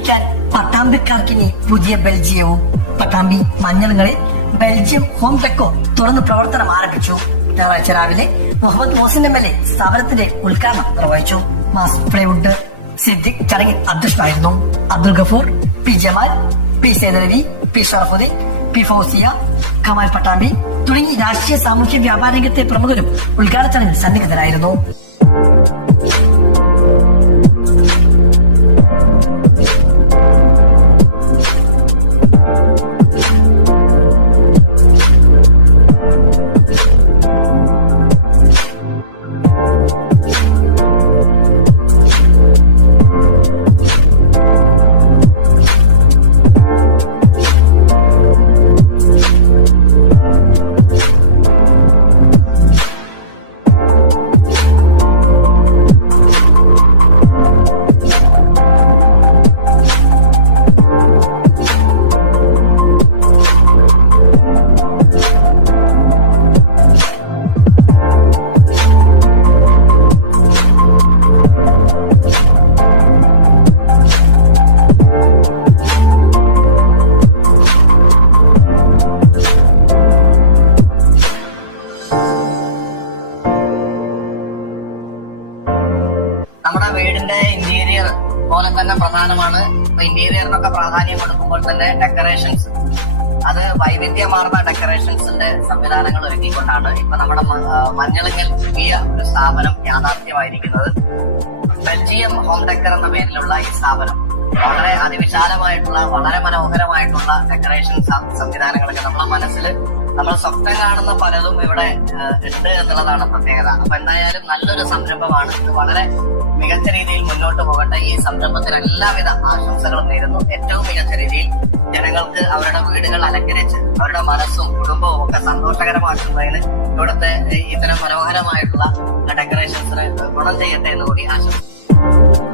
സ്നേഹിക്കാൻ പട്ടാമ്പിക്കാർക്കിനി പുതിയ ബെൽജിയവും. Pattambi മഞ്ഞളുങ്ങളിൽ Belgium home ടെക്കോ തുറന്ന് പ്രവർത്തനം ആരംഭിച്ചു. ഞായറാഴ്ച രാവിലെ മുഹമ്മദ് മോസിൻ MLA സ്ഥാപനത്തിന്റെ ഉദ്ഘാടനം നിർവഹിച്ചു. മാസ് പ്ലൈവുഡ് സിദ്ദിഖ് ചടങ്ങിൽ അധ്യക്ഷനായിരുന്നു. Abdul Gafoor, P Jamal, P Sedalavi, P Sharafuddin, P Fousiya, Kamal Pattambi തുടങ്ങി രാഷ്ട്രീയ സാമൂഹ്യ വ്യാപാര രംഗത്തെ പ്രമുഖരും ഉദ്ഘാടന ചടങ്ങിൽ സന്നിഹിതരായിരുന്നു. നമ്മുടെ വീടിന്റെ ഇന്റീരിയർ പോലെ തന്നെ പ്രധാനമാണ്. ഇന്റീരിയറിനൊക്കെ പ്രാധാന്യം കൊടുക്കുമ്പോൾ തന്നെ ഡെക്കറേഷൻസ്, അത് വൈവിധ്യമാർന്ന ഡെക്കറേഷൻസിന്റെ സംവിധാനങ്ങൾ ഒരുക്കിക്കൊണ്ടാണ് ഇപ്പൊ നമ്മുടെ മഞ്ഞളിങ്ങൽ പുതിയ ഒരു സ്ഥാപനം യാഥാർത്ഥ്യമായിരിക്കുന്നത്. ബെൽജിയം ഹോം ഡെക്കർ എന്ന പേരിലുള്ള ഈ സ്ഥാപനം വളരെ അതിവിശാലമായിട്ടുള്ള, വളരെ മനോഹരമായിട്ടുള്ള ഡെക്കറേഷൻ സംവിധാനങ്ങളൊക്കെ നമ്മളെ മനസ്സിൽ നമ്മൾ സ്വപ്നം കാണുന്ന പലതും ഇവിടെ ഉണ്ട് എന്നുള്ളതാണ് പ്രത്യേകത. അപ്പൊ എന്തായാലും നല്ലൊരു സംരംഭമാണ് ഇത്. വളരെ മികച്ച രീതിയിൽ മുന്നോട്ട് പോകട്ടെ. ഈ സംരംഭത്തിന് എല്ലാവിധ ആശംസകളും നേരുന്നു. ഏറ്റവും മികച്ച രീതിയിൽ ജനങ്ങൾക്ക് അവരുടെ വീടുകൾ അലങ്കരിച്ച് അവരുടെ മനസ്സും കുടുംബവും ഒക്കെ സന്തോഷകരമാക്കുന്നതിന് ഇവിടുത്തെ ഇത്തരം മനോഹരമായിട്ടുള്ള ഡെക്കറേഷൻസിന് ഗുണം ചെയ്യട്ടെ എന്ന് കൂടി ആശംസിക്കുന്നു.